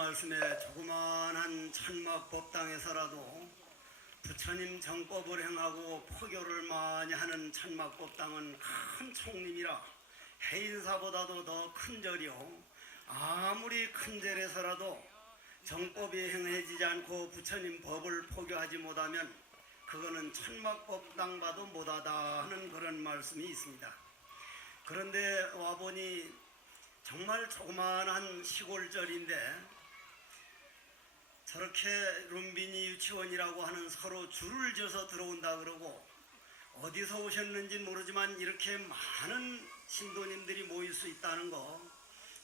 말씀에 조그만한 천막법당에서라도 부처님 정법을 행하고 포교를 많이 하는 천막법당은 큰 총림이라 해인사보다도 더 큰 절이요, 아무리 큰 절에서라도 정법이 행해지지 않고 부처님 법을 포교하지 못하면 그거는 천막법당 봐도 못하다 하는 그런 말씀이 있습니다. 그런데 와보니 정말 조그만한 시골절인데 저렇게 룸비니 유치원이라고 하는 서로 줄을 져서 들어온다 그러고, 어디서 오셨는지 모르지만 이렇게 많은 신도님들이 모일 수 있다는 거,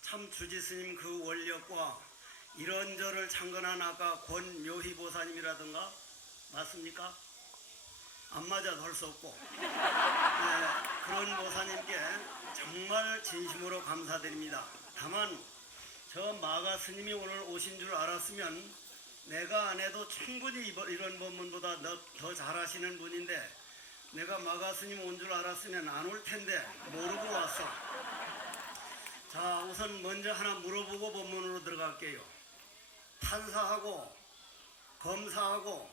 참 주지스님 그 원력과 이런저를 창건한 아까 권묘희 보사님이라든가 맞습니까? 안 맞아 덜 수 없고, 네, 그런 보사님께 정말 진심으로 감사드립니다. 다만 저 마가 스님이 오늘 오신 줄 알았으면 내가 안 해도 충분히 이런 법문보다 더 잘하시는 분인데, 내가 마가 스님 온 줄 알았으면 안 올 텐데 모르고 왔어. 자, 우선 먼저 하나 물어보고 법문으로 들어갈게요. 판사하고 검사하고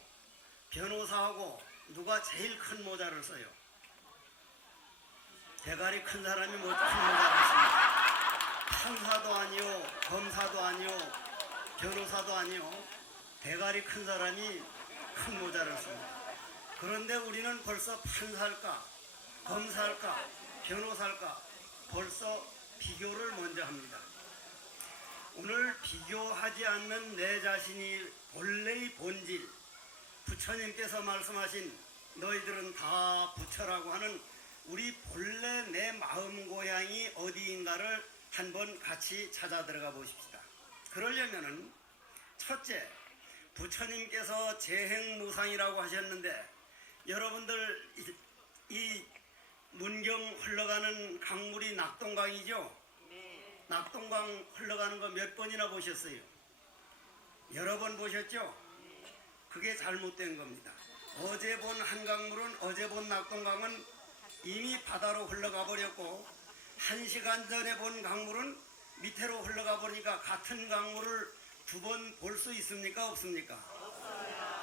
변호사하고 누가 제일 큰 모자를 써요? 대가리 큰 사람이 큰 모자를 씁니다. 판사도 아니요, 검사도 아니요, 변호사도 아니요, 대가리 큰 사람이 큰 모자를 씁니다. 그런데 우리는 벌써 판사일까, 검사일까, 변호사일까 벌써 비교를 먼저 합니다. 오늘 비교하지 않는 내 자신이 본래의 본질, 부처님께서 말씀하신 너희들은 다 부처라고 하는 우리 본래 내 마음 고향이 어디인가를 한번 같이 찾아 들어가 보십시다. 그러려면은 첫째, 부처님께서 재행무상이라고 하셨는데, 여러분들 이 문경 흘러가는 강물이 낙동강이죠? 네. 낙동강 흘러가는 거 몇 번이나 보셨어요? 여러 번 보셨죠? 네. 그게 잘못된 겁니다. 어제 본 한강물은, 어제 본 낙동강은 이미 바다로 흘러가 버렸고, 1시간 전에 본 강물은 밑으로 흘러가 버리니까 같은 강물을 두 번 볼 수 있습니까? 없습니까? 없어요.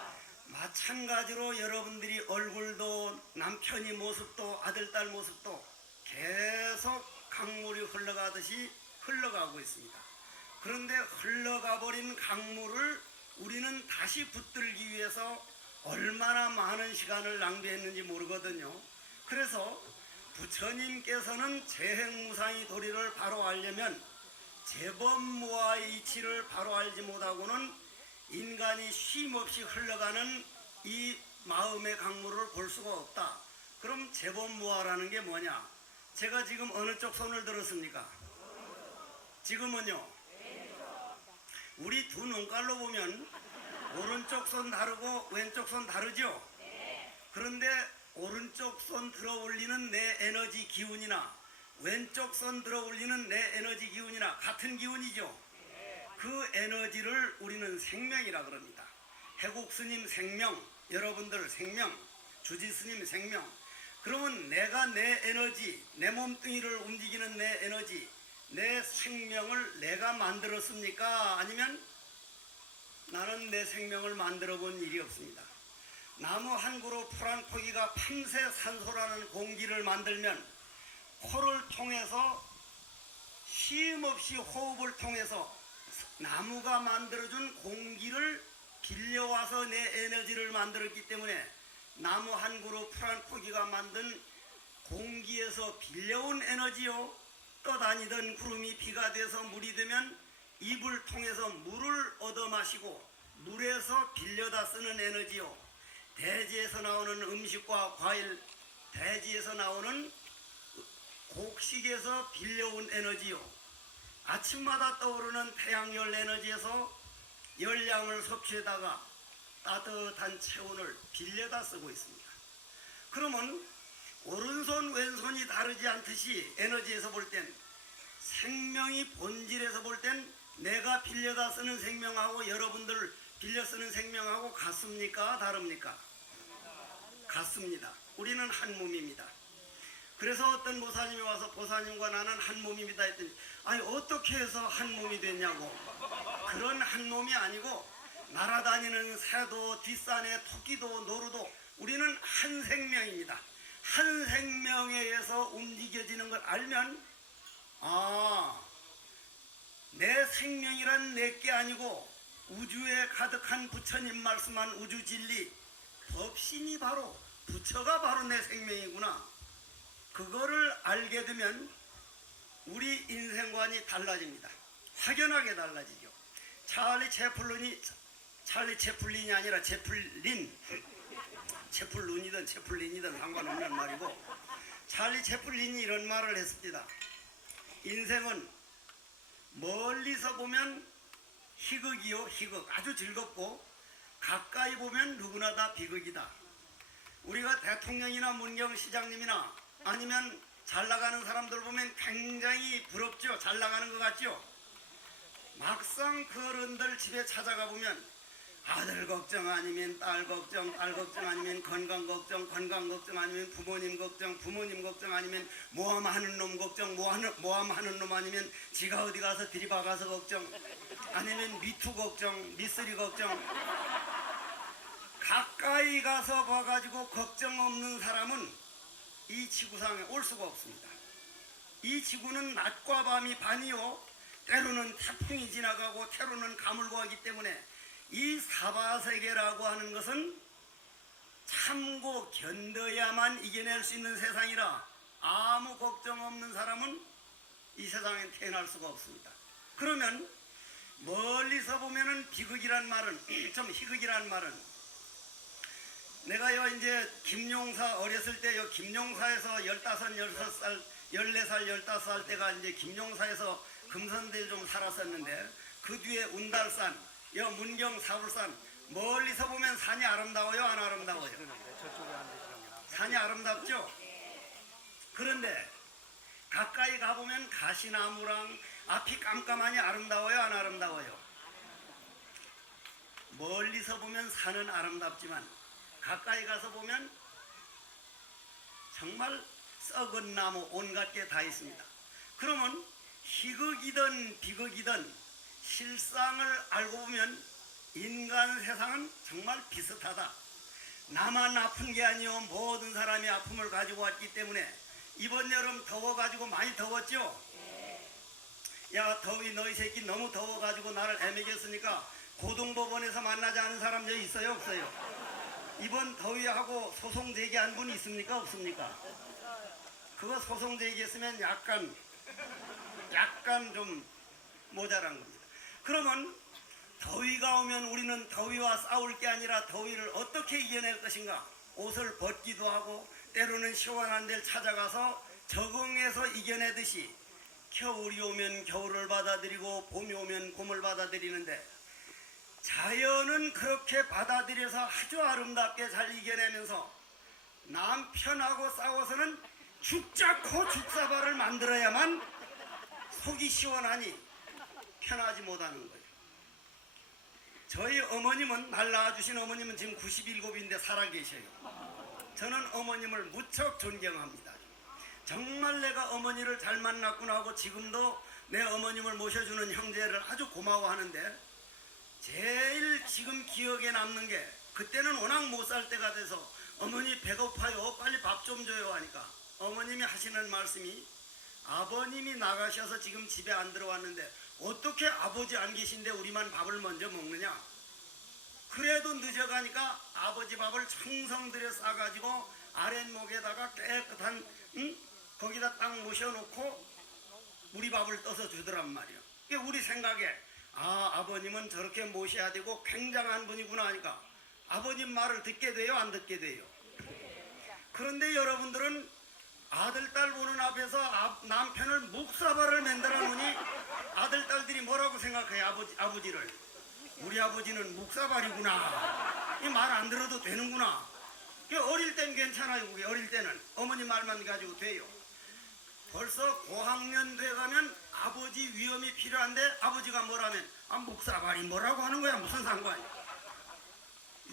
마찬가지로 여러분들이 얼굴도 남편이 모습도 아들딸 모습도 계속 강물이 흘러가듯이 흘러가고 있습니다. 그런데 흘러가 버린 강물을 우리는 다시 붙들기 위해서 얼마나 많은 시간을 낭비했는지 모르거든요. 그래서 부처님께서는 재행무상의 도리를 바로 알려면 재범무아의 이치를 바로 알지 못하고는 인간이 쉼없이 흘러가는 이 마음의 강물을 볼 수가 없다. 그럼 재범무아라는 게 뭐냐? 제가 지금 어느 쪽 손을 들었습니까? 지금은요? 우리 두 눈깔로 보면 오른쪽 손 다르고 왼쪽 손 다르죠? 그런데 오른쪽 손 들어 올리는 내 에너지 기운이나 왼쪽 손 들어 올리는 내 에너지 기운이나 같은 기운이죠. 그 에너지를 우리는 생명이라 그럽니다. 해국스님 생명, 여러분들 생명, 주지스님 생명. 그러면 내가 내 에너지, 내 몸뚱이를 움직이는 내 에너지, 내 생명을 내가 만들었습니까? 아니면 나는 내 생명을 만들어 본 일이 없습니다. 나무 한 그루 풀 한 포기가 밤새 산소라는 공기를 만들면 코를 통해서 쉼없이 호흡을 통해서 나무가 만들어준 공기를 빌려와서 내 에너지를 만들었기 때문에 나무 한 그루 풀 한 포기가 만든 공기에서 빌려온 에너지요, 떠다니던 구름이 비가 돼서 물이 되면 입을 통해서 물을 얻어 마시고 물에서 빌려다 쓰는 에너지요, 대지에서 나오는 음식과 과일, 대지에서 나오는 곡식에서 빌려온 에너지요, 아침마다 떠오르는 태양열 에너지에서 열량을 섭취에다가 따뜻한 체온을 빌려다 쓰고 있습니다. 그러면 오른손 왼손이 다르지 않듯이 에너지에서 볼 땐, 생명이 본질에서 볼 땐 내가 빌려다 쓰는 생명하고 여러분들 빌려 쓰는 생명하고 같습니까? 다릅니까? 같습니다. 우리는 한 몸입니다. 그래서 어떤 보사님이 와서 보사님과 나는 한 몸입니다 했더니, 아니 어떻게 해서 한 몸이 됐냐고. 그런 한 놈이 아니고 날아다니는 새도 뒷산의 토끼도 노루도 우리는 한 생명입니다. 한 생명에 의해서 움직여지는 걸 알면 내 생명이란 내게 아니고 우주에 가득한 부처님 말씀한 우주 진리 법신이 바로 부처가 바로 내 생명이구나. 그거를 알게 되면 우리 인생관이 달라집니다. 확연하게 달라지죠. 찰리 채플린이 아니라 채플룬이든 채플린이든 상관없는 말이고, 찰리 채플린이 이런 말을 했습니다. 인생은 멀리서 보면 희극이요, 희극, 아주 즐겁고 가까이 보면 누구나 다 비극이다. 우리가 대통령이나 문경시장님이나 아니면 잘 나가는 사람들 보면 굉장히 부럽죠. 잘 나가는 것 같죠. 막상 그 어른들 집에 찾아가 보면 아들 걱정 아니면 딸 걱정, 딸 걱정 아니면 건강 걱정, 건강 걱정 아니면 부모님 걱정, 부모님 걱정 아니면 모함하는 놈 걱정, 모함하는 놈 아니면 지가 어디 가서 들이박아서 걱정, 아니면 미투 걱정, 미쓰리 걱정. 가까이 가서 봐가지고 걱정 없는 사람은 이 지구상에 올 수가 없습니다. 이 지구는 낮과 밤이 반이요, 때로는 태풍이 지나가고 때로는 가물고 하기 때문에 이 사바세계라고 하는 것은 참고 견뎌야만 이겨낼 수 있는 세상이라 아무 걱정 없는 사람은 이 세상에 태어날 수가 없습니다. 그러면 멀리서 보면은 비극이란 말은 좀 희극이란 말은, 내가요 이제 김용사 어렸을 때요 김용사에서 15, 16살, 14살, 15살 때가 이제 김용사에서 금선대에 좀 살았었는데, 그 뒤에 운달산, 문경 사불산, 멀리서 보면 산이 아름다워요, 안 아름다워요? 산이 아름답죠? 그런데 가까이 가보면 가시나무랑 앞이 깜깜하니 아름다워요, 안 아름다워요? 멀리서 보면 산은 아름답지만 가까이 가서 보면 정말 썩은 나무 온갖 게 다 있습니다. 그러면 희극이든 비극이든 실상을 알고 보면 인간 세상은 정말 비슷하다. 나만 아픈 게 아니요, 모든 사람이 아픔을 가지고 왔기 때문에. 이번 여름 더워가지고 많이 더웠죠? 야, 더위 너희 새끼 너무 더워가지고 나를 애매겼으니까 고등법원에서 만나지 않은 사람 여기 있어요, 없어요? 이번 더위하고 소송 제기한 분 있습니까, 없습니까? 그거 소송 제기했으면 약간 좀 모자란 겁니다. 그러면 더위가 오면 우리는 더위와 싸울 게 아니라 더위를 어떻게 이겨낼 것인가? 옷을 벗기도 하고 때로는 시원한 데를 찾아가서 적응해서 이겨내듯이 겨울이 오면 겨울을 받아들이고 봄이 오면 봄을 받아들이는데, 자연은 그렇게 받아들여서 아주 아름답게 잘 이겨내면서 남편하고 싸워서는 죽자코 죽사발을 만들어야만 속이 시원하니 편하지 못하는 거예요. 저희 어머님은, 날 낳아주신 어머님은 지금 97인데 살아계셔요. 저는 어머님을 무척 존경합니다. 정말 내가 어머니를 잘 만났구나 하고 지금도 내 어머님을 모셔주는 형제를 아주 고마워하는데, 제일 지금 기억에 남는 게, 그때는 워낙 못 살 때가 돼서 어머니 배고파요, 빨리 밥 좀 줘요 하니까 어머님이 하시는 말씀이, 아버님이 나가셔서 지금 집에 안 들어왔는데 어떻게 아버지 안 계신데 우리만 밥을 먼저 먹느냐. 그래도 늦어가니까 아버지 밥을 청성 들여 싸가지고 아랫목에다가 깨끗한 거기다 딱 모셔놓고 우리 밥을 떠서 주더란 말이야. 우리 생각에 아버님은 저렇게 모셔야 되고 굉장한 분이구나 하니까 아버님 말을 듣게 돼요, 안 듣게 돼요? 그런데 여러분들은 아들, 딸 보는 앞에서 남편을 묵사발을 만들어 놓으니 아들, 딸들이 뭐라고 생각해요? 아버지를. 우리 아버지는 묵사발이구나. 이 말 안 들어도 되는구나. 어릴 땐 괜찮아요. 그게 어릴 때는 어머니 말만 가지고 돼요. 벌써 고학년 돼가면 아버지 위험이 필요한데 아버지가 뭐라면 묵사발이 뭐라고 하는 거야. 무슨 상관이야.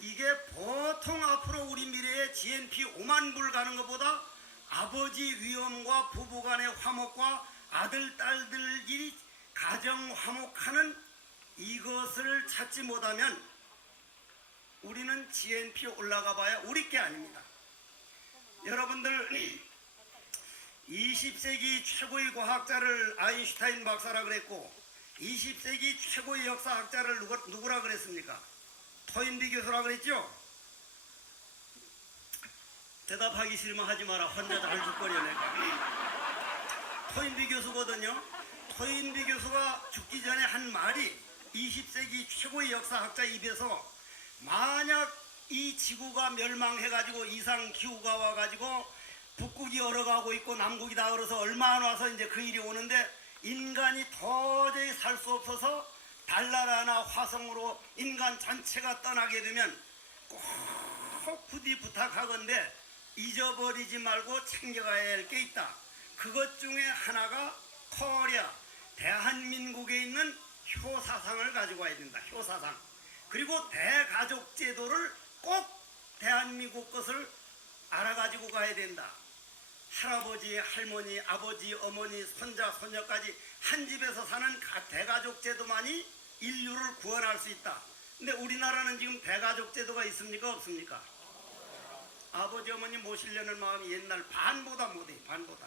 이게 보통 앞으로 우리 미래에 GNP 5만 불 가는 것보다 아버지 위험과 부부간의 화목과 아들, 딸들이 가정 화목하는 이것을 찾지 못하면 우리는 GNP 올라가 봐야 우리 게 아닙니다. 여러분들 20세기 최고의 과학자를 아인슈타인 박사라 그랬고 20세기 최고의 역사학자를 누구라 그랬습니까? 토인비 교수라 그랬죠? 대답하기 싫으면 하지 마라. 혼자 잘 죽거려 내가. 토인비 교수거든요. 토인비 교수가 죽기 전에 한 말이 20세기 최고의 역사학자 입에서 만약 이 지구가 멸망해가지고 이상기후가 와가지고 북극이 얼어가고 있고 남극이 다 얼어서 얼마 안 와서 이제 그 일이 오는데 인간이 도저히 살 수 없어서 달나라나 화성으로 인간 전체가 떠나게 되면 꼭 부디 부탁하건대 잊어버리지 말고 챙겨가야 할 게 있다. 그것 중에 하나가 코리아 대한민국에 있는 효사상을 가지고 와야 된다. 효사상. 그리고 대가족 제도를 꼭 대한민국 것을 알아가지고 가야 된다. 할아버지, 할머니, 아버지, 어머니, 손자, 손녀까지 한 집에서 사는 대가족 제도만이 인류를 구원할 수 있다. 근데 우리나라는 지금 대가족 제도가 있습니까? 없습니까? 아버지, 어머니 모시려는 마음이 옛날 반보다 못해. 반보다.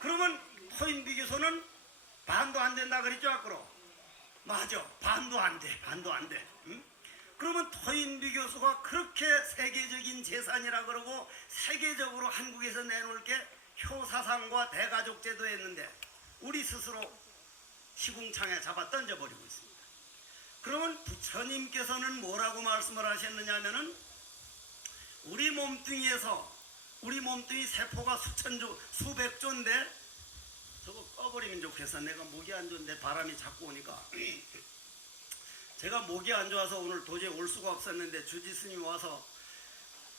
그러면 토인비 교수는 반도 안 된다 그랬죠? 앞으로. 맞아. 반도 안 돼. 반도 안 돼. 응? 그러면 토인비 교수가 그렇게 세계적인 재산이라 그러고 세계적으로 한국에서 내놓을 게 효사상과 대가족 제도였는데 우리 스스로 시궁창에 잡아 던져버리고 있습니다. 그러면 부처님께서는 뭐라고 말씀을 하셨느냐면은 우리 몸뚱이 세포가 수천조, 수백조인데 저거 꺼버리면 좋겠어. 내가 목이 안 좋은데 바람이 자꾸 오니까 제가 목이 안 좋아서 오늘 도저히 올 수가 없었는데 주지 스님 와서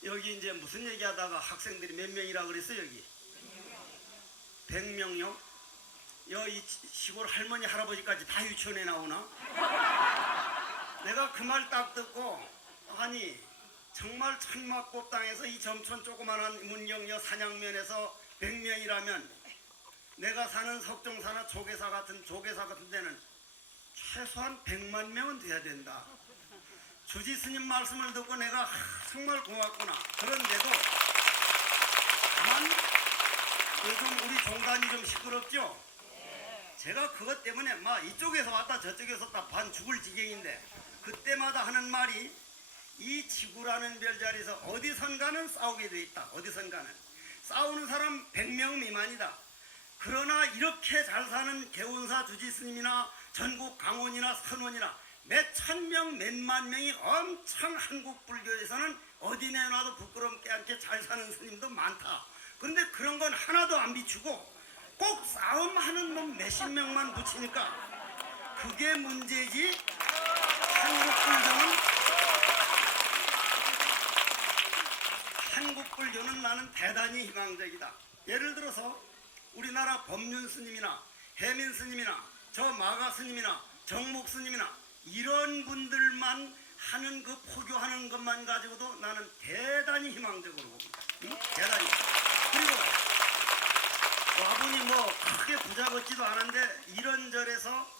여기 이제 무슨 얘기하다가 학생들이 몇 명이라 그랬어요? 여기 100명요? 여기 시골 할머니 할아버지까지 다 유치원에 나오나? 내가 그 말 딱 듣고 아니 정말 천막곱 땅에서 이 점촌 조그만한 문경여 산양면에서 100명이라면 내가 사는 석종사나 조계사 같은 데는 최소한 100만 명은 돼야 된다. 주지 스님 말씀을 듣고 내가 정말 고맙구나. 그런데도 다만 요즘 우리 종단이 좀 시끄럽죠? 제가 그것 때문에 막 이쪽에서 왔다 저쪽에서 왔다 반 죽을 지경인데 그때마다 하는 말이 이 지구라는 별자리에서 어디선가는 싸우게 돼 있다. 어디선가는 싸우는 사람 100명 미만이다. 그러나 이렇게 잘 사는 개운사 주지 스님이나 전국 강원이나 선원이나 몇 천명 몇만 명이 엄청 한국 불교에서는 어디 내놔도 부끄럽게 않게 잘 사는 스님도 많다. 그런데 그런 건 하나도 안 비추고 꼭 싸움하는 놈 몇십 명만 붙이니까 그게 문제지. 한국 불교는 나는 대단히 희망적이다. 예를 들어서 우리나라 법륜 스님이나 해민 스님이나 저 마가 스님이나 정목 스님이나 이런 분들만 하는 그 포교하는 것만 가지고도 나는 대단히 희망적으로 봅니다. 응? 대단히. 그리고 와분이 뭐 크게 부자 같지도 않은데 이런저래서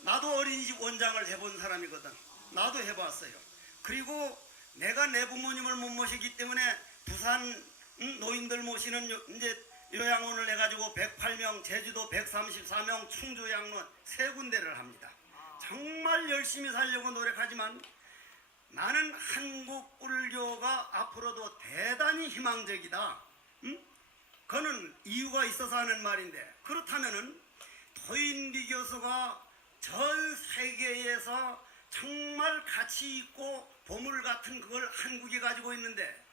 나도 어린이집 원장을 해본 사람이거든. 나도 해봤어요. 그리고 내가 내 부모님을 못 모시기 때문에 부산 노인들 모시는 이제 요양원을 해가지고 108명, 제주도 134명, 충주 양로원 3군데를 합니다. 정말 열심히 살려고 노력하지만 나는 한국 불교가 앞으로도 대단히 희망적이다. 그거는 이유가 있어서 하는 말인데 그렇다면은 토인비 교수가 전 세계에서 정말 가치 있고 보물 같은 그걸 한국이 가지고 있는데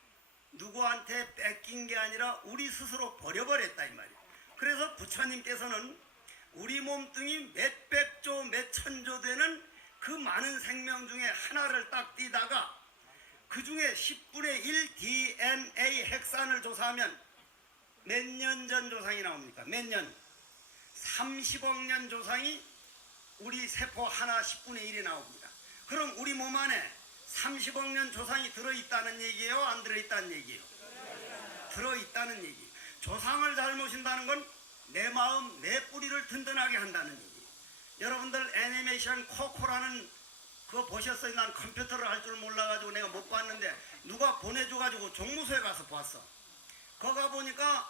누구한테 뺏긴 게 아니라 우리 스스로 버려버렸다 이 말이에요. 그래서 부처님께서는 우리 몸뚱이 몇백조 몇천조 되는 그 많은 생명 중에 하나를 딱 띄다가 그 중에 10분의 1 DNA 핵산을 조사하면 몇 년 전 조상이 나옵니까? 몇 년? 30억 년 조상이 우리 세포 하나 10분의 1이 나옵니다. 그럼 우리 몸 안에 30억 년 조상이 들어있다는 얘기예요? 안 들어있다는 얘기예요? 들어있다는 얘기. 조상을 잘 모신다는 건 내 마음, 내 뿌리를 든든하게 한다는 얘기. 여러분들 애니메이션 코코라는 그거 보셨어요? 난 컴퓨터를 할 줄 몰라가지고 내가 못 봤는데 누가 보내줘가지고 종무소에 가서 봤어. 거가 보니까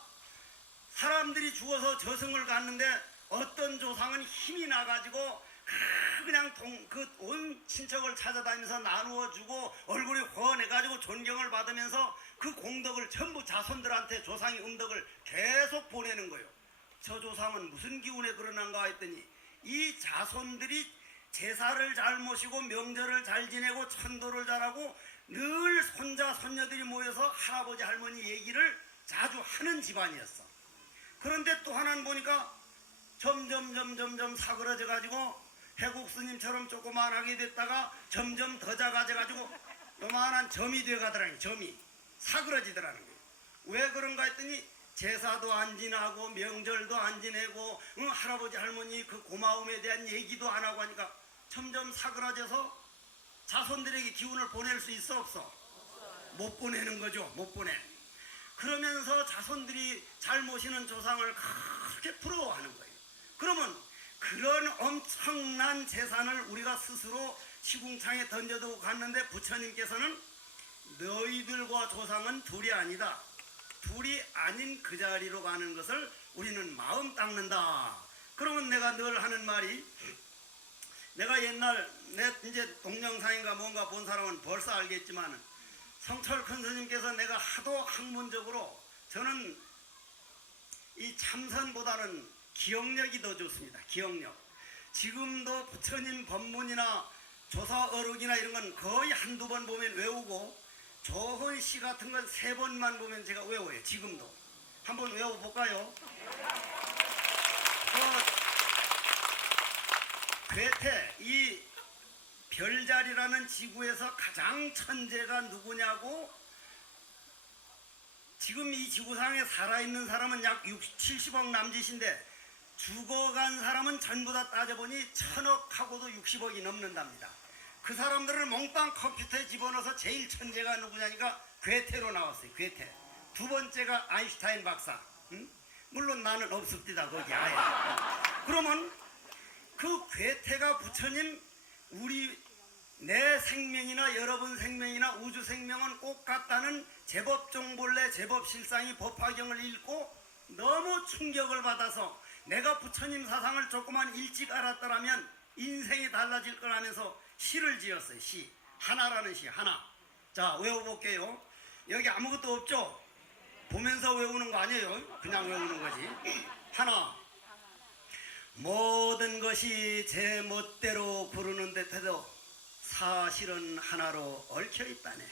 사람들이 죽어서 저승을 갔는데 어떤 조상은 힘이 나가지고 그냥 그 온 친척을 찾아다니면서 나누어주고 얼굴이 훤해가지고 존경을 받으면서 그 공덕을 전부 자손들한테 조상의 음덕을 계속 보내는 거예요. 저 조상은 무슨 기운에 그러는가 했더니 이 자손들이 제사를 잘 모시고 명절을 잘 지내고 천도를 잘하고 늘 손자 손녀들이 모여서 할아버지 할머니 얘기를 자주 하는 집안이었어. 그런데 또 하나는 보니까 점점 사그러져 가지고 해국 스님처럼 조그만하게 됐다가 점점 더 작아져 가지고 요만한 점이 돼 가더라니. 점이 사그러지더라는 거예요. 왜 그런가 했더니 제사도 안 지나고 명절도 안 지내고 할아버지 할머니 그 고마움에 대한 얘기도 안 하고 하니까 점점 사그라져서 자손들에게 기운을 보낼 수 있어 없어? 못 보내는 거죠. 못 보내. 그러면서 자손들이 잘 모시는 조상을 그렇게 부러워하는 거예요. 그러면 그런 엄청난 재산을 우리가 스스로 시궁창에 던져두고 갔는데 부처님께서는 너희들과 조상은 둘이 아니다. 둘이 아닌 그 자리로 가는 것을 우리는 마음 닦는다. 그러면 내가 늘 하는 말이, 내가 옛날 내 이제 동영상인가 뭔가 본 사람은 벌써 알겠지만 성철 큰 스님께서 내가 하도 학문적으로 저는 이 참선보다는 기억력이 더 좋습니다. 기억력. 지금도 부처님 법문이나 조사어록이나 이런 건 거의 한두 번 보면 외우고 좋은 시 같은 건 3번만 보면 제가 외워요. 지금도. 한번 외워볼까요? 괴테, 이 별자리라는 지구에서 가장 천재가 누구냐고, 지금 이 지구상에 살아있는 사람은 약 70억 남짓인데 죽어간 사람은 전부 다 따져보니 1000억하고도 60억이 넘는답니다. 그 사람들을 몽땅 컴퓨터에 집어넣어서 제일 천재가 누구냐니까 괴테로 나왔어요. 괴테. 두 번째가 아인슈타인 박사. 응? 물론 나는 없습니다. 거기 아예. 그러면 그 괴테가 부처님 내 생명이나 여러분 생명이나 우주 생명은 꼭 같다는 제법종본래 제법실상이 법화경을 읽고 너무 충격을 받아서 내가 부처님 사상을 조금만 일찍 알았더라면 인생이 달라질 거라면서 시를 지었어요. 시. 하나라는 시. 하나. 자, 외워볼게요. 여기 아무것도 없죠? 보면서 외우는 거 아니에요. 그냥 외우는 거지. 하나. 모든 것이 제 멋대로 부르는 듯해도 사실은 하나로 얽혀있다네.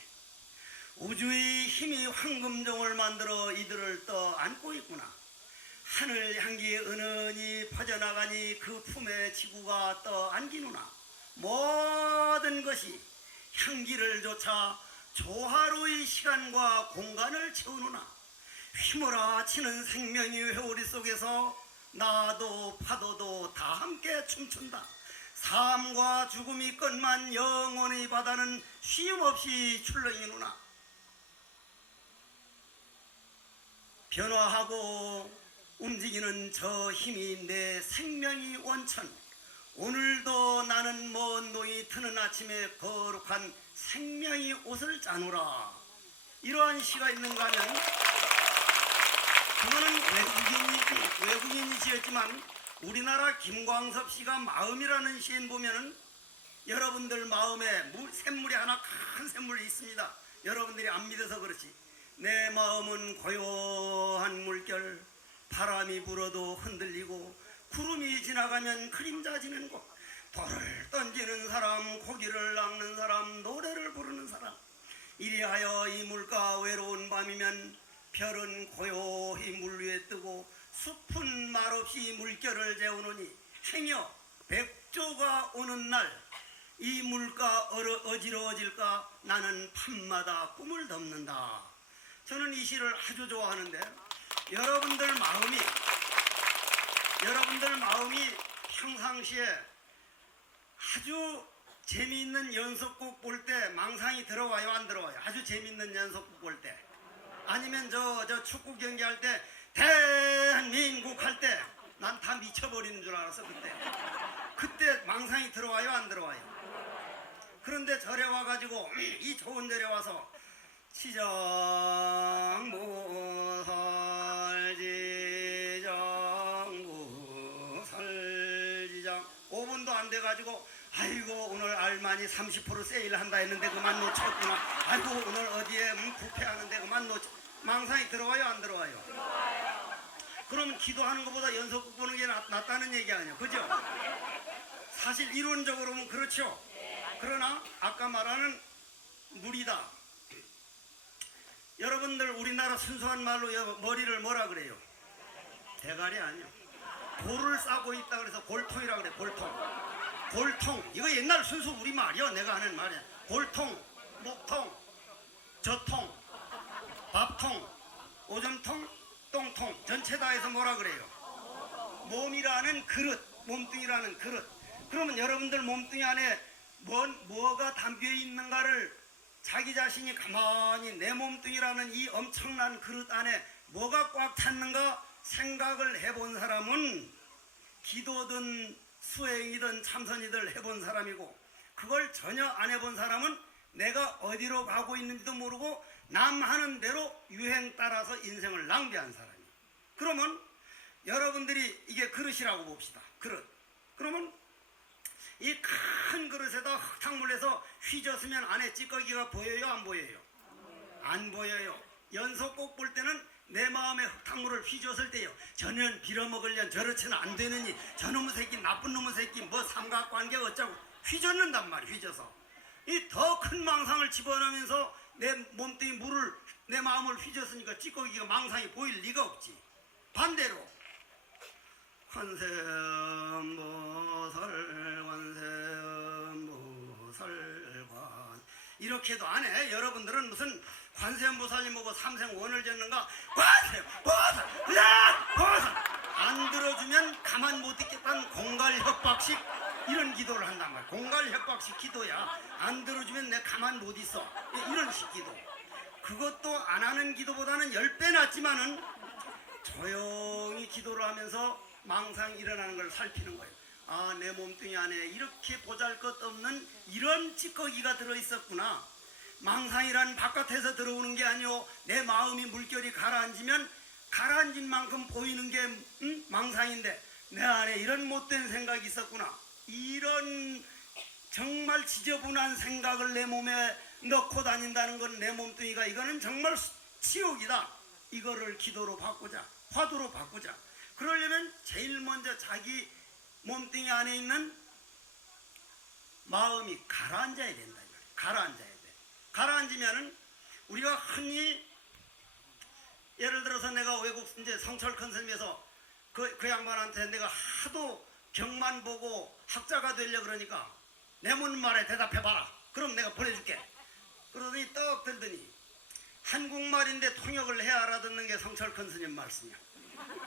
우주의 힘이 황금종을 만들어 이들을 떠안고 있구나. 하늘 향기 은은히 퍼져나가니 그 품에 지구가 떠안기누나. 모든 것이 향기를 좇아 조화로의 시간과 공간을 채우누나. 휘몰아치는 생명의 회오리 속에서 나도 파도도 다 함께 춤춘다. 삶과 죽음이 끝만 영원의 바다는 쉼없이 출렁이누나. 변화하고 움직이는 저 힘이 내 생명의 원천. 오늘도 나는 먼 노이 트는 아침에 거룩한 생명의 옷을 짜노라. 이러한 시가 있는가 하면 그거는 외국인이 지었지만 우리나라 김광섭 씨가 마음이라는 시인 보면은 여러분들 마음에 샘물이 하나 큰 샘물이 있습니다. 여러분들이 안 믿어서 그렇지. 내 마음은 고요한 물결, 바람이 불어도 흔들리고 구름이 지나가면 그림자 지는 곳. 돌을 던지는 사람, 고기를 낚는 사람, 노래를 부르는 사람. 이리하여 이 물가 외로운 밤이면 별은 고요히 물 위에 뜨고 숲은 말없이 물결을 재우느니 행여 백조가 오는 날 이 물가 어지러워질까 나는 밤마다 꿈을 덮는다. 저는 이 시를 아주 좋아하는데 여러분들 마음이 평상시에 아주 재미있는 연속곡 볼 때 망상이 들어와요, 안 들어와요? 아주 재미있는 연속곡 볼 때. 아니면 저 축구 경기 할 때 대한민국 할 때 난 다 미쳐버리는 줄 알았어. 그때 그때 망상이 들어와요, 안 들어와요? 그런데 절에 와가지고 이 좋은 절에 와서 지정무설지정 5분도 안 돼가지고 아이고 오늘 알만이 30% 세일한다 했는데 그만 놓쳤구나. 아이고 오늘 어디에 부패하는데 그만 놓쳤. 망상이 들어와요, 안 들어와요? 그러면 기도하는 것보다 연속극 보는 게 낫다는 얘기 아니에요, 그죠? 사실 이론적으로 보면 그렇죠. 그러나 아까 말하는 물이다. 여러분들 우리나라 순수한 말로 머리를 뭐라 그래요? 대가리 아니요. 골을 싸고 있다 그래서 골통이라 그래. 골통. 이거 옛날 순수 우리말이요. 내가 하는 말이야. 골통, 목통, 젖통, 밥통, 오줌통, 똥통 전체 다 해서 뭐라 그래요? 몸이라는 그릇, 몸뚱이라는 그릇. 그러면 여러분들 몸뚱이 안에 뭐가 담겨 있는가를 자기 자신이 가만히 내 몸뚱이라는 이 엄청난 그릇 안에 뭐가 꽉 찼는가 생각을 해본 사람은 기도든 수행이든 참선이든 해본 사람이고, 그걸 전혀 안 해본 사람은 내가 어디로 가고 있는지도 모르고 남 하는 대로 유행 따라서 인생을 낭비한 사람이에요. 그러면 여러분들이 이게 그릇이라고 봅시다. 그릇. 그러면 이 큰 그릇에다 흙탕물에서 휘졌으면 안에 찌꺼기가 보여요, 안 보여요? 안 보여요. 연속곡 볼 때는 내 마음에 흙탕물을 휘졌을 때요, 저는 빌어먹으려면 저렇게는 안 되느니 저놈의 새끼, 나쁜 놈의 새끼, 뭐 삼각관계 어쩌고 휘젓는단 말이에요. 휘져서 이 더 큰 망상을 집어넣으면서 내 몸뚱이 물을, 내 마음을 휘졌으니까 찌꺼기가 망상이 보일 리가 없지. 반대로 관세음보살 이렇게도 안 해. 여러분들은 무슨 관세음보살이 뭐고 삼생원을 졌는가, 관세음보살 안 들어주면 가만 못 있겠다는 공갈협박식 이런 기도를 한단 말이야. 공갈협박식 기도야. 안 들어주면 내가 가만 못 있어, 이런 식 기도. 그것도 안 하는 기도보다는 10배 낫지만은 조용히 기도를 하면서 망상 일어나는 걸 살피는 거예요. 아, 내 몸뚱이 안에 이렇게 보잘것없는 이런 찌꺼기가 들어있었구나. 망상이란 바깥에서 들어오는 게 아니오. 내 마음이 물결이 가라앉으면 가라앉은 만큼 보이는 게 망상인데 내 안에 이런 못된 생각이 있었구나. 이런 정말 지저분한 생각을 내 몸에 넣고 다닌다는 건 내 몸뚱이가 이거는 정말 치욕이다. 이거를 기도로 바꾸자, 화두로 바꾸자. 그러려면 제일 먼저 자기 몸뚱이 안에 있는 마음이 가라앉아야 된다. 가라앉아야 돼. 가라앉으면은 우리가 흔히 예를 들어서 내가 외국 이제 성철 컨설에서 그 양반한테 내가 하도 경만 보고 학자가 되려 그러니까 내 묻는 말에 대답해봐라. 그럼 내가 보내줄게. 그러더니 떡 들더니 한국말인데 통역을 해야 알아듣는 게 성철큰 스님 말씀이야.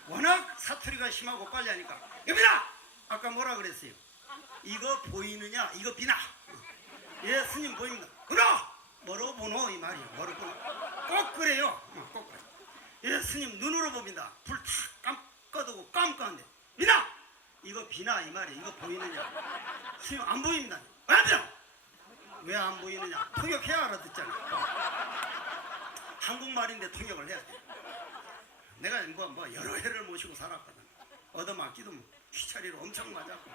워낙 사투리가 심하고 빨리 하니까 여기다! 아까 뭐라 그랬어요? 이거 보이느냐? 이거 비나? 예, 스님 보입니다. 그러! 뭐로 보노? 이 말이야. 뭐로 보노? 꼭 그래요. 꼭 그래. 예, 스님 눈으로 봅니다. 불 탁 꺼두고 깜깜한데 비나! 이거 비나? 이 말이야. 이거 보이느냐? 스님 안 보입니다. 왜 안 보여? 왜 안 보이느냐? 통역해야 알아듣잖아. 한국말인데 통역을 해야 돼. 내가 뭐 여러 해를 모시고 살았거든. 얻어맞기도 휘차리로 엄청 맞았고.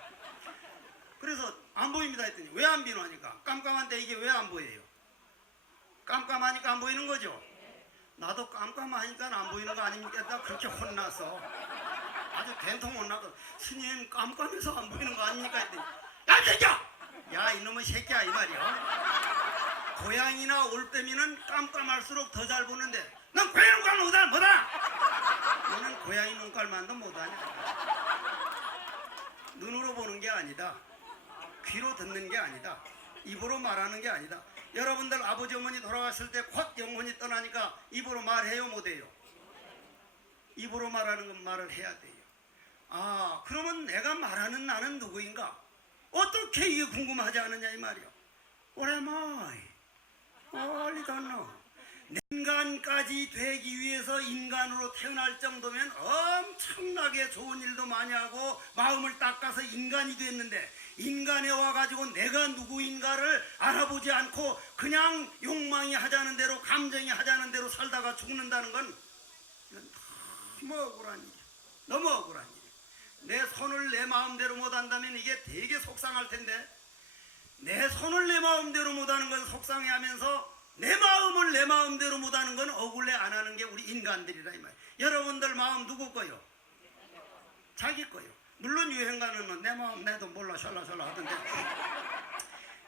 그래서 안 보입니다 했더니 왜 안 비노하니까 깜깜한데 이게 왜 안 보여요? 깜깜하니까 안 보이는 거죠? 나도 깜깜하니까 안 보이는 거 아닙니까? 나 그렇게 혼났어. 아주 된통 혼나고 스님 깜깜해서 안 보이는 거 아닙니까 했더니 야 이 새끼야! 야 이놈의 새끼야 이 말이야. 고양이나 올빼미는 깜깜할수록 더 잘 보는데 넌 고양이 눈깔 못하나? 너는 고양이 눈깔만도 못하냐? 눈으로 보는 게 아니다. 귀로 듣는 게 아니다. 입으로 말하는 게 아니다. 여러분들 아버지 어머니 돌아갔을 때 콱 영혼이 떠나니까 입으로 말해요 못해요? 입으로 말하는 건 말을 해야 돼요. 아 그러면 내가 말하는 나는 누구인가? 어떻게 이게 궁금하지 않느냐 이 말이요. What am I? I don't know. 인간까지 되기 위해서 인간으로 태어날 정도면 엄청나게 좋은 일도 많이 하고 마음을 닦아서 인간이 됐는데, 인간에 와가지고 내가 누구인가를 알아보지 않고 그냥 욕망이 하자는 대로, 감정이 하자는 대로 살다가 죽는다는 건 이건 너무 억울한 일이야. 너무 억울한 일이야. 내 손을 내 마음대로 못한다면 이게 되게 속상할 텐데, 내 손을 내 마음대로 못하는 건 속상해하면서 내 마음을 내 마음대로 못하는 건 억울해 안 하는 게 우리 인간들이라 이 말이야. 여러분들 마음 누구 거요? 자기 거요. 물론 유행가는 내 마음 내도 몰라 샬라샬라 하던데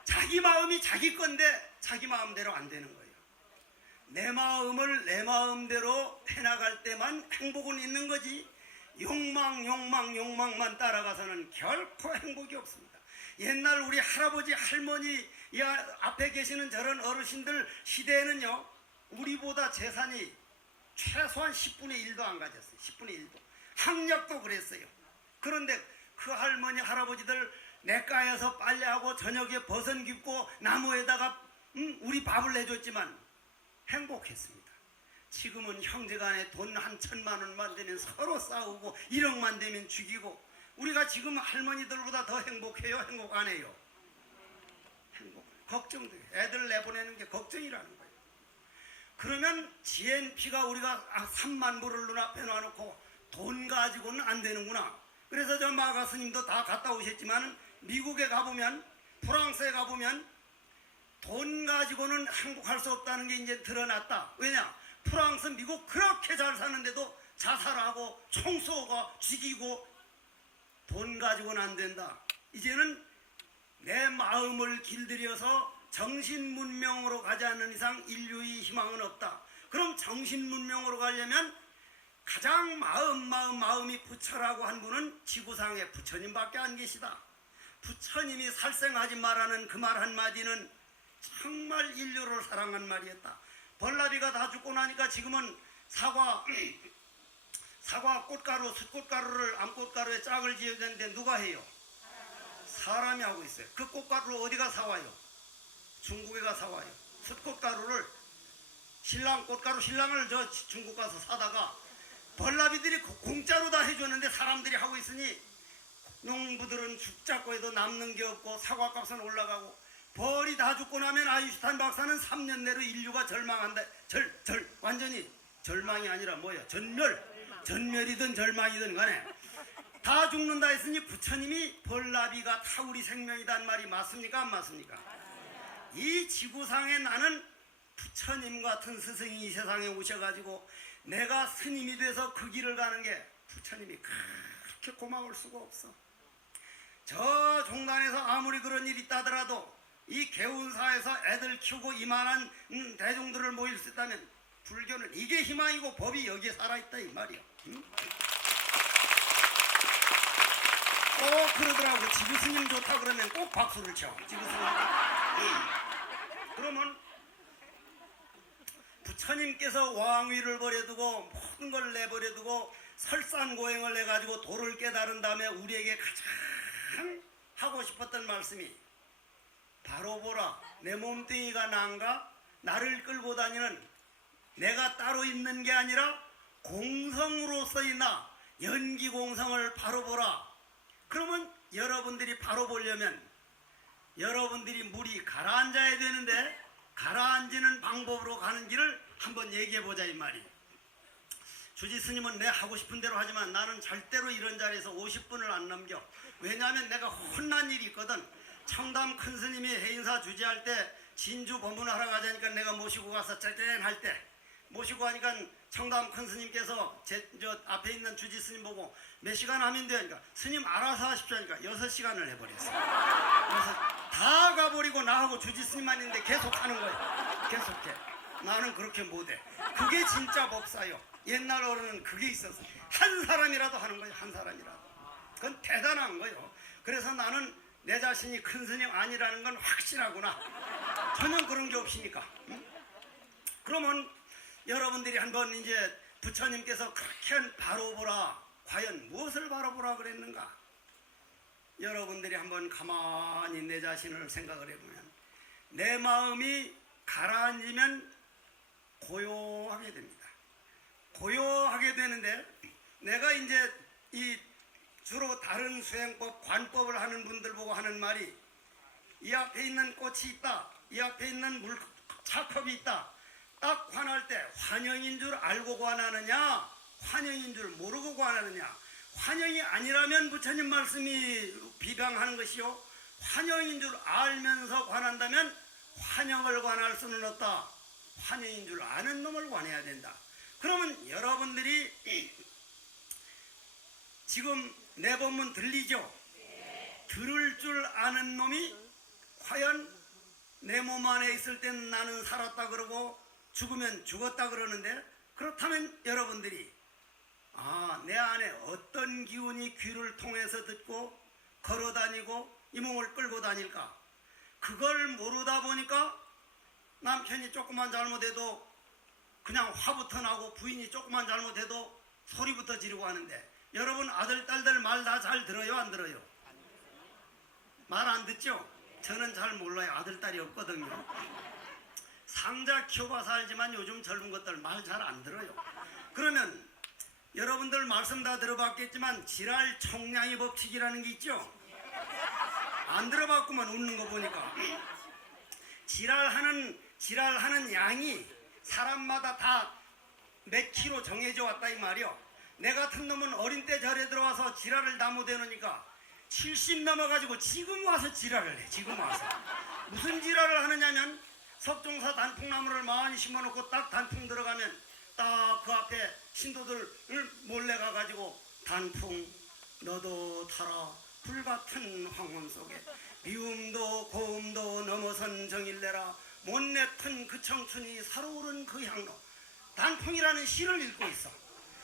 자기 마음이 자기 건데 자기 마음대로 안 되는 거예요. 내 마음을 내 마음대로 해나갈 때만 행복은 있는 거지, 욕망만 따라가서는 결코 행복이 없습니다. 옛날 우리 할아버지 할머니 앞에 계시는 저런 어르신들 시대에는요, 우리보다 재산이 최소한 10분의 1도 안 가졌어요. 10분의 1도. 학력도 그랬어요. 그런데 그 할머니 할아버지들 냇가에서 빨래하고 저녁에 버선 깁고 나무에다가 우리 밥을 내줬지만 행복했습니다. 지금은 형제간에 돈 한 1,000만 원만 되면 서로 싸우고 1억만 되면 죽이고, 우리가 지금 할머니들보다 더 행복해요? 행복 안 해요? 행복. 걱정도 해요. 애들 내보내는 게 걱정이라는 거예요. 그러면 GNP가 우리가 3만 불을 눈앞에 놔놓고 돈 가지고는 안 되는구나. 그래서 저 마가 스님도 다 갔다 오셨지만 미국에 가보면, 프랑스에 가보면 돈 가지고는 행복할 수 없다는 게 이제 드러났다. 왜냐? 프랑스, 미국 그렇게 잘 사는데도 자살하고 총 쏘고 죽이고 돈 가지고는 안 된다. 이제는 내 마음을 길들여서 정신문명으로 가지 않는 이상 인류의 희망은 없다. 그럼 정신문명으로 가려면 가장 마음이 부처라고 한 분은 지구상에 부처님밖에 안 계시다. 부처님이 살생하지 말라는 그 말 한마디는 정말 인류를 사랑한 말이었다. 벌나비가 다 죽고 나니까 지금은 사과 꽃가루, 숯꽃가루를 암꽃가루에 짝을 지어야 되는데 누가 해요? 사람이 하고 있어요. 그 꽃가루를 어디가 사와요? 중국에 가 사와요. 숯꽃가루를, 신랑을 저 중국 가서 사다가 벌나비들이 공짜로 다 해줬는데 사람들이 하고 있으니 농부들은 죽 잡고 해도 남는 게 없고 사과값은 올라가고, 벌이 다 죽고 나면 아인슈타인 박사는 3년 내로 인류가 절망한다. 완전히 절망이 아니라 뭐야? 전멸이든 절망이든 간에 다 죽는다 했으니 부처님이 벌나비가 다 우리 생명이란 말이 맞습니까? 안 맞습니까? 이 지구상에 나는 부처님 같은 스승이 이 세상에 오셔가지고 내가 스님이 돼서 그 길을 가는 게 부처님이 그렇게 고마울 수가 없어. 저 종단에서 아무리 그런 일이 있다더라도 이 개운사에서 애들 키우고 이만한 대중들을 모일 수 있다면 불교는 이게 희망이고 법이 여기에 살아있다 이 말이야. 꼭 그러더라고. 지구스님 좋다 그러면 꼭 박수를 쳐. 지구스님. 그러면 부처님께서 왕위를 버려두고 모든 걸 내버려두고 설산고행을 해가지고 도를 깨달은 다음에 우리에게 가장 하고 싶었던 말씀이, 바로 보라, 내 몸뚱이가 난가? 나를 끌고 다니는 내가 따로 있는 게 아니라 공성으로서의 나, 연기공성을 바로 보라. 그러면 여러분들이 바로 보려면 여러분들이 물이 가라앉아야 되는데 가라앉는 방법으로 가는 길을 한번 얘기해보자 이 말이에요. 주지스님은 내 하고 싶은 대로 하지만 나는 절대로 이런 자리에서 50분을 안 넘겨. 왜냐하면 내가 혼난 일이 있거든. 청담 큰 스님이 해인사 주재할 때 진주 법문하러 가자니까 내가 모시고 가서 쨍쨍할 때 모시고 하니까 청담 큰 스님께서 저 앞에 있는 주지 스님 보고 몇 시간 하면 되니까 스님 알아서 하십시오 하니까 6시간을 해버렸어요. 그래서 다 가버리고 나하고 주지 스님만 있는데 계속 하는 거예요. 계속해. 나는 그렇게 못해. 그게 진짜 법사요. 옛날 어른은 그게 있었어. 한 사람이라도 하는 거예요. 한 사람이라도. 그건 대단한 거예요. 그래서 나는 내 자신이 큰 스님 아니라는 건 확실하구나. 전혀 그런 게 없으니까. 응? 그러면 여러분들이 한번 이제 부처님께서 그렇게 바로 보라, 과연 무엇을 바로 보라 그랬는가? 여러분들이 한번 가만히 내 자신을 생각을 해보면 내 마음이 가라앉으면 고요하게 됩니다. 고요하게 되는데 내가 이제 이 주로 다른 수행법, 관법을 하는 분들 보고 하는 말이 이 앞에 있는 꽃이 있다. 이 앞에 있는 차컵이 있다. 딱 관할 때 환영인 줄 알고 관하느냐, 환영인 줄 모르고 관하느냐. 환영이 아니라면 부처님 말씀이 비방하는 것이요, 환영인 줄 알면서 관한다면 환영을 관할 수는 없다. 환영인 줄 아는 놈을 관해야 된다. 그러면 여러분들이 지금 내 법문 들리죠? 들을 줄 아는 놈이 과연 내 몸 안에 있을 땐 나는 살았다 그러고 죽으면 죽었다 그러는데, 그렇다면 여러분들이 내 안에 어떤 기운이 귀를 통해서 듣고 걸어다니고 이 몸을 끌고 다닐까, 그걸 모르다 보니까 남편이 조금만 잘못해도 그냥 화부터 나고 부인이 조금만 잘못해도 소리부터 지르고 하는데, 여러분 아들 딸들 말 다 잘 들어요 안 들어요? 말 안 듣죠? 저는 잘 몰라요. 아들 딸이 없거든요. 상자 키워봐서 알지만 요즘 젊은 것들 말 잘 안 들어요. 그러면 여러분들 말씀 다 들어봤겠지만 지랄 총량의 법칙이라는 게 있죠? 안 들어봤구만, 웃는 거 보니까. 지랄하는 양이 사람마다 다 몇 킬로 정해져 왔다 이 말이요. 내 같은 놈은 어린 때 절에 들어와서 지랄을 다 못 해놓으니까 70 넘어가지고 지금 와서 지랄을 해. 지금 와서 무슨 지랄을 하느냐면, 석종사 단풍나무를 많이 심어놓고 딱 단풍 들어가면 딱 그 앞에 신도들을 몰래 가가지고 단풍 너도 타라 불같은 황혼 속에 미움도 고음도 넘어선 정일내라 못내 튼 그 청춘이 살아오른 그 향로, 단풍이라는 시를 읽고 있어.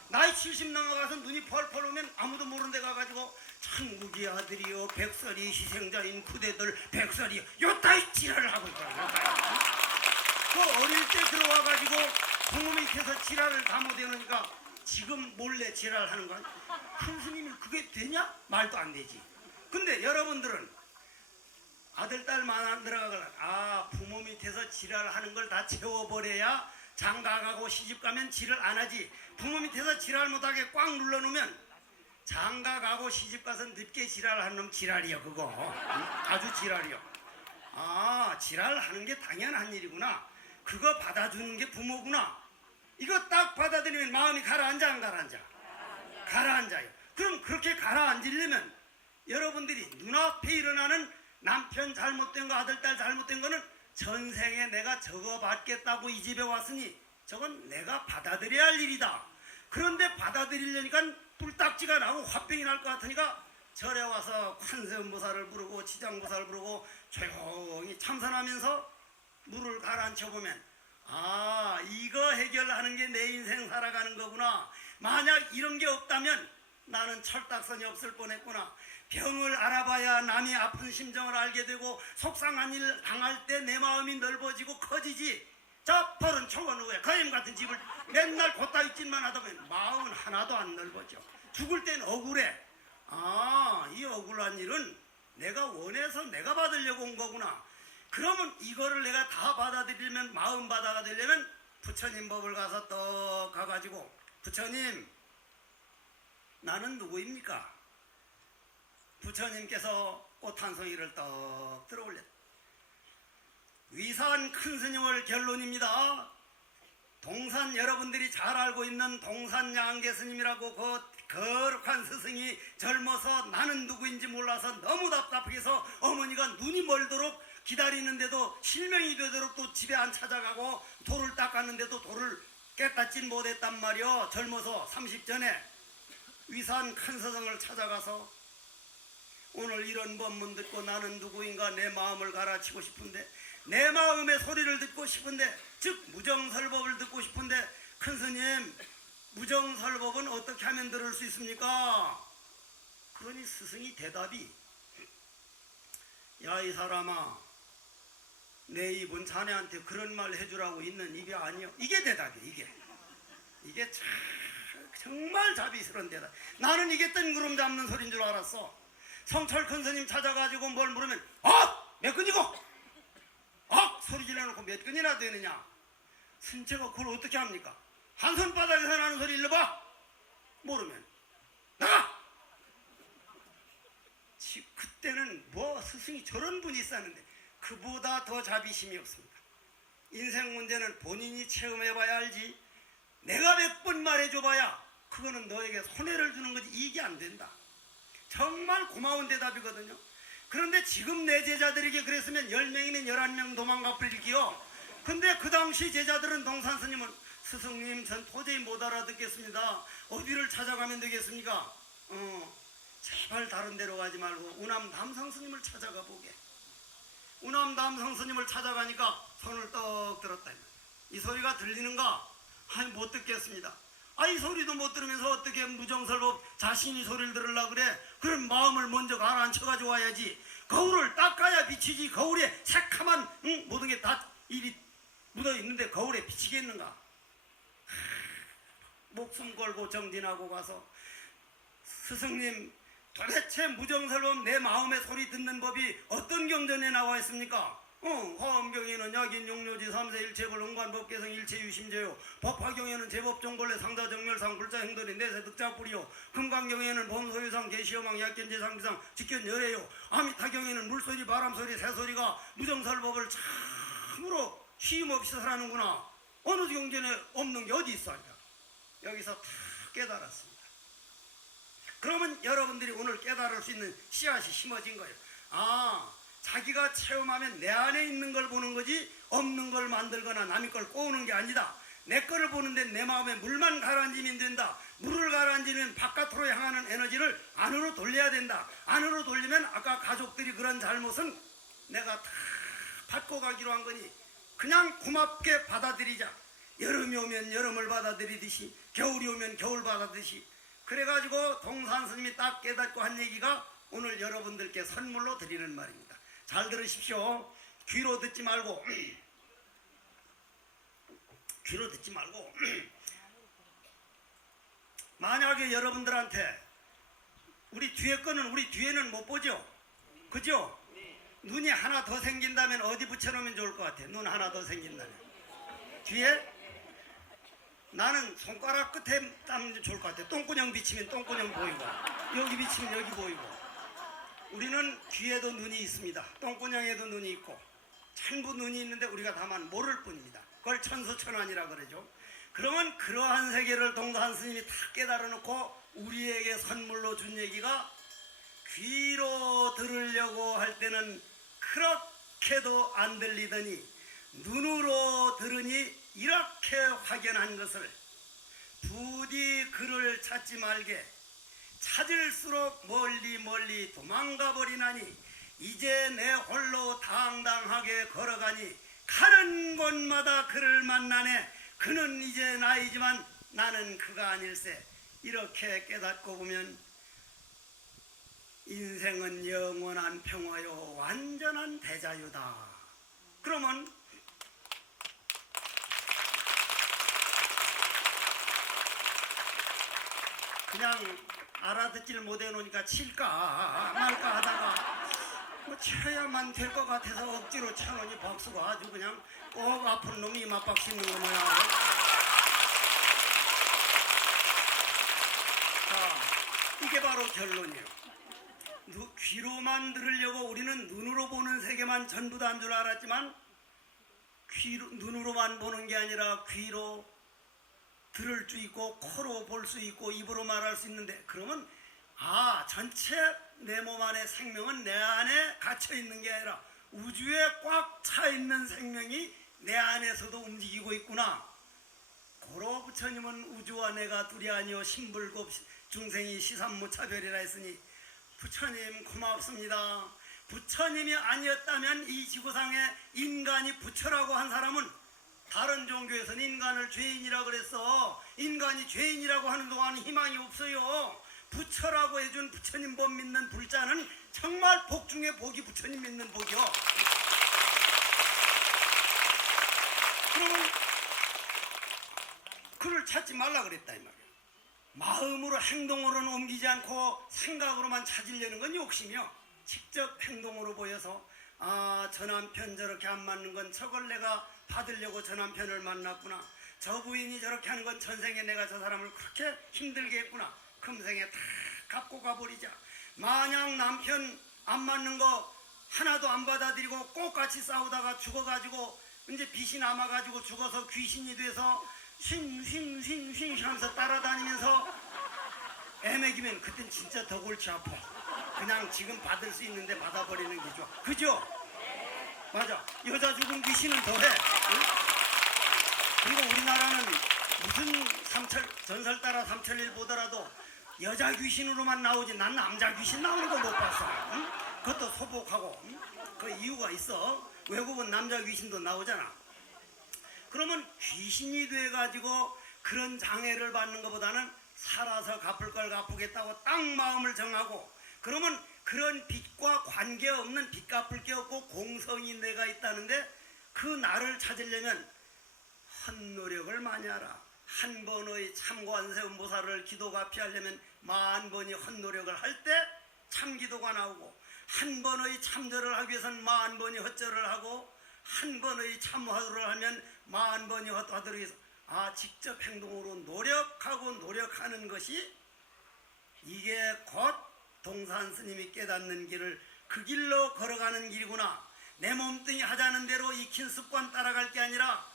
나이 70 넘어가서 눈이 펄펄 오면 아무도 모르는 데 가가지고 천국의 아들이요 백설이 희생자인 부대들 백설이 요따위 지랄을 하고 있더라고요. 그 어릴 때 들어와가지고 부모 밑에서 지랄을 다 못해놓으니까 지금 몰래 지랄하는 거야. 큰 스님이 그게 되냐? 말도 안 되지. 근데 여러분들은 아들 딸 만들어가면 부모 밑에서 지랄하는 걸 다 채워버려야 장가가고 시집가면 지랄 안 하지. 부모 밑에서 지랄 못하게 꽉 눌러놓으면 장가가고 시집가서 늦게 지랄하는 놈 지랄이야 그거. 아주 지랄이야. 지랄하는 게 당연한 일이구나. 그거 받아주는 게 부모구나. 이거 딱 받아들이면 마음이 가라앉아 안 가라앉아? 가라앉아요. 그럼 그렇게 가라앉으려면 여러분들이 눈앞에 일어나는 남편 잘못된 거, 아들 딸 잘못된 거는 전생에 내가 저거 받겠다고 이 집에 왔으니 저건 내가 받아들여야 할 일이다. 그런데 받아들이려니까 뿔딱지가 나고 화병이 날 것 같으니까 절에 와서 관세음보살을 부르고 지장보살을 부르고 조용히 참선하면서 물을 가라앉혀보면 이거 해결하는 게 내 인생 살아가는 거구나. 만약 이런 게 없다면 나는 철딱선이 없을 뻔했구나. 병을 알아봐야 남이 아픈 심정을 알게 되고 속상한 일 당할 때 내 마음이 넓어지고 커지지. 자, 벌은 초원 후에 거임 같은 집을 맨날 곧다이 짓만 하다 보면 마음은 하나도 안 넓어져. 죽을 땐 억울해. 이 억울한 일은 내가 원해서 내가 받으려고 온 거구나. 그러면 이거를 내가 다 받아들이려면, 마음 받아들이려면 부처님 법을 가서 떡 가가지고, 부처님 나는 누구입니까? 부처님께서 꽃 한 송이를 떡 들어올렸다. 위사한 큰 스님을 결론입니다. 동산, 여러분들이 잘 알고 있는 동산 양계 스님이라고 그 거룩한 스승이 젊어서 나는 누구인지 몰라서 너무 답답해서 어머니가 눈이 멀도록 기다리는데도 실명이 되도록 또 집에 안 찾아가고 돌을 닦았는데도 돌을 깨닫진 못했단 말이요. 젊어서 30 전에 위사한 큰 스승을 찾아가서 오늘 이런 법문 듣고 나는 누구인가 내 마음을 가라치고 싶은데, 내 마음의 소리를 듣고 싶은데, 즉 무정설법을 듣고 싶은데, 큰 스님 무정설법은 어떻게 하면 들을 수 있습니까? 그러니 스승이 대답이, 야 이 사람아, 내 입은 자네한테 그런 말 해주라고 있는 입이 아니여. 이게 대답이야. 이게 참 정말 자비스러운 대답. 나는 이게 뜬구름 잡는 소린 줄 알았어. 성철 큰 스님 찾아가지고 뭘 물으면 몇 근이고 소리 질러놓고 몇 근이나 되느냐. 신체가 그걸 어떻게 합니까? 한 손바닥에서 나는 소리 일러봐. 모르면 나가. 그때는 뭐 스승이 저런 분이 있었는데 그보다 더 자비심이 없습니다. 인생 문제는 본인이 체험해봐야 알지, 내가 100번 말해줘봐야 그거는 너에게 손해를 주는 거지 이익이 안 된다. 정말 고마운 대답이거든요. 그런데 지금 내 제자들에게 그랬으면 10명이면 11명 도망가 버릴게요. 근데 그 당시 제자들은 동산 스님은 스승님 전 도저히 못 알아듣겠습니다. 어디를 찾아가면 되겠습니까? 제발 다른 데로 가지 말고 우남 담성 스님을 찾아가 보게. 우남 담성 스님을 찾아가니까 손을 떡 들었다. 이 소리가 들리는가? 아니 못 듣겠습니다. 이 소리도 못 들으면서 어떻게 무정설법 자신이 소리를 들으려고 그래? 그런 마음을 먼저 가라앉혀가지고 와야지. 거울을 닦아야 비치지. 거울에 새카만 모든 게 다 입이 묻어있는데 거울에 비치겠는가? 목숨 걸고 정진하고 가서 스승님 도대체 무정설법 내 마음의 소리 듣는 법이 어떤 경전에 나와 있습니까? 화엄경에는 약인 용료지 삼세 일체불 응관법계성 일체유심제요. 법화경에는 제법종벌레 상자정멸상 불자행돌이 내세 득자뿌리요. 금강경에는 범소유상 계시여망 약견제상비상 직견열애요. 아미타경에는 물소리 바람소리 새소리가 무정설법을 참으로 쉼없이 살아는구나. 어느 경전에 없는 게 어디 있어? 여기서 다 깨달았습니다. 그러면 여러분들이 오늘 깨달을 수 있는 씨앗이 심어진 거예요. 자기가 체험하면 내 안에 있는 걸 보는 거지 없는 걸 만들거나 남의 걸 꼬우는 게 아니다. 내 거를 보는데 내 마음에 물만 가라앉으면 된다. 물을 가라앉으면 바깥으로 향하는 에너지를 안으로 돌려야 된다. 안으로 돌리면 아까 가족들이 그런 잘못은 내가 다 받고 가기로 한 거니 그냥 고맙게 받아들이자. 여름이 오면 여름을 받아들이듯이 겨울이 오면 겨울 받아들이듯이. 그래가지고 동산 스님이 딱 깨닫고 한 얘기가 오늘 여러분들께 선물로 드리는 말입니다. 잘 들으십시오. 귀로 듣지 말고 만약에 여러분들한테 우리 뒤에 거는 우리 뒤에는 못 보죠? 그죠? 눈이 하나 더 생긴다면 어디 붙여놓으면 좋을 것 같아? 눈 하나 더 생긴다면 뒤에? 나는 손가락 끝에 따면 좋을 것 같아. 똥구녕 비치면 똥구녕 보이고 여기 비치면 여기 보이고. 우리는 귀에도 눈이 있습니다. 똥구녕에도 눈이 있고 전부 눈이 있는데 우리가 다만 모를 뿐입니다. 그걸 천수천안이라 그러죠. 그러면 그러한 세계를 동산 스님이 다 깨달아 놓고 우리에게 선물로 준 얘기가 귀로 들으려고 할 때는 그렇게도 안 들리더니 눈으로 들으니 이렇게 확연한 것을 부디 그를 찾지 말게 찾을수록 멀리 도망가 버리나니 이제 내 홀로 당당하게 걸어가니 가는 곳마다 그를 만나네. 그는 이제 나이지만 나는 그가 아닐세. 이렇게 깨닫고 보면 인생은 영원한 평화요 완전한 대자유다. 그러면 그냥 알아듣지를 못해놓으니까 칠까 말까 하다가 뭐 쳐야만 될 것 같아서 억지로 쳐놓으니 박수가 아주 그냥 꼭 아픈 놈이 맞박치는 거 모양. 자, 이게 바로 결론이에요. 귀로만 들으려고 우리는 눈으로 보는 세계만 전부 다 한 줄 알았지만 눈으로만 보는 게 아니라 귀로 들을 수 있고 코로 볼 수 있고 입으로 말할 수 있는데 그러면 전체 내 몸 안에 생명은 내 안에 갇혀 있는 게 아니라 우주에 꽉 차 있는 생명이 내 안에서도 움직이고 있구나. 고로 부처님은 우주와 내가 둘이 아니요 신불급 중생이 시삼무차별이라 했으니 부처님 고맙습니다. 부처님이 아니었다면 이 지구상에 인간이 부처라고 한 사람은 다른 종교에서는 인간을 죄인이라고 그랬어. 인간이 죄인이라고 하는 동안 희망이 없어요. 부처라고 해준 부처님 법 믿는 불자는 정말 복 중에 복이 부처님 믿는 복이요. 그러면 그를 찾지 말라 그랬다 이 말이에요. 마음으로 행동으로는 옮기지 않고 생각으로만 찾으려는 건 욕심이요. 직접 행동으로 보여서 저 남편 저렇게 안 맞는 건 저걸 내가 받으려고 저 남편을 만났구나. 저 부인이 저렇게 하는 건 전생에 내가 저 사람을 그렇게 힘들게 했구나. 금생에 다 갚고 가버리자. 만약 남편 안 맞는 거 하나도 안 받아들이고 꼭같이 싸우다가 죽어가지고 이제 빛이 남아가지고 죽어서 귀신이 돼서 쉥쉥쉥쉥 하면서 따라다니면서 애매기면 그땐 진짜 더 골치 아파. 그냥 지금 받을 수 있는데 받아버리는 게 좋아. 그죠? 맞아. 여자 죽은 귀신은 더해. 응? 그리고 우리나라는 무슨 전설 따라 삼천일 보더라도 여자 귀신으로만 나오지 난 남자 귀신 나오는 거 못 봤어. 응? 그것도 소복하고. 응? 그 이유가 있어. 외국은 남자 귀신도 나오잖아. 그러면 귀신이 돼가지고 그런 장애를 받는 것보다는 살아서 갚을 걸 갚겠다고 딱 마음을 정하고, 그러면 그런 빚과 관계없는 빚 갚을 게 없고 공성이 내가 있다는데 그 나를 찾으려면 헛노력을 많이 하라. 한 번의 참관세음보살을 기도가 피하려면 만 번이 헛노력을 할 때 참기도가 나오고, 한 번의 참절을 하기 위해서는 만 번이 헛절을 하고, 한 번의 참화도를 하면 만 번이 헛화도를 위해서 직접 행동으로 노력하고 노력하는 것이 이게 곧 동산 스님이 깨닫는 길을 그 길로 걸어가는 길이구나. 내 몸뚱이 하자는 대로 익힌 습관 따라갈 게 아니라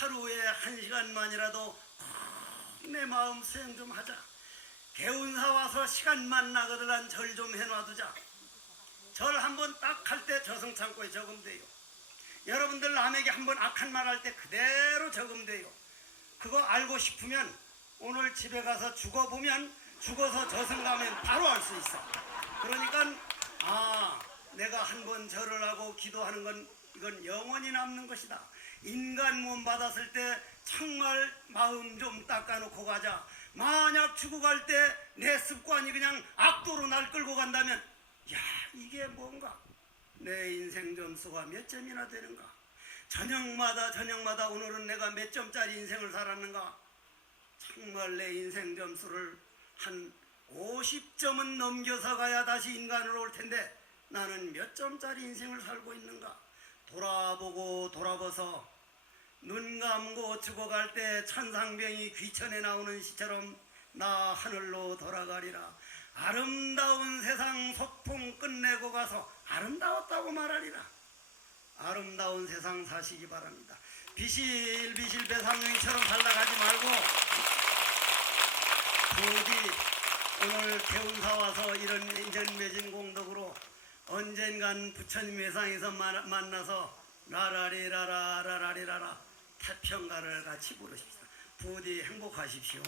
하루에 1시간만이라도 내 마음 수행 좀 하자. 개운사 와서 시간만 나거들란 절 좀 해놔두자. 절 한번 딱 할 때 저승창고에 적음돼요. 여러분들 남에게 한번 악한 말 할 때 그대로 적음돼요. 그거 알고 싶으면 오늘 집에 가서 죽어보면, 죽어서 저승 가면 바로 알 수 있어. 그러니까 내가 한번 절을 하고 기도하는 건 이건 영원히 남는 것이다. 인간 몸 받았을 때 정말 마음 좀 닦아놓고 가자. 만약 죽어갈 때 내 습관이 그냥 악도로 날 끌고 간다면 이게 뭔가, 내 인생 점수가 몇 점이나 되는가, 저녁마다 오늘은 내가 몇 점짜리 인생을 살았는가. 정말 내 인생 점수를 한 50점은 넘겨서 가야 다시 인간으로 올 텐데 나는 몇 점짜리 인생을 살고 있는가. 돌아보고 돌아봐서 눈 감고 죽어갈 때 천상병이 귀천에 나오는 시처럼 나 하늘로 돌아가리라. 아름다운 세상 소풍 끝내고 가서 아름다웠다고 말하리라. 아름다운 세상 사시기 바랍니다. 비실비실 배상용이처럼 살다가지 말고 부디 오늘 개운사 와서 이런 인연 맺은 공덕으로 언젠간 부처님 회상에서 만나서 라라리라라 라라리라라 태평가를 같이 부르십시다. 부디 행복하십시오.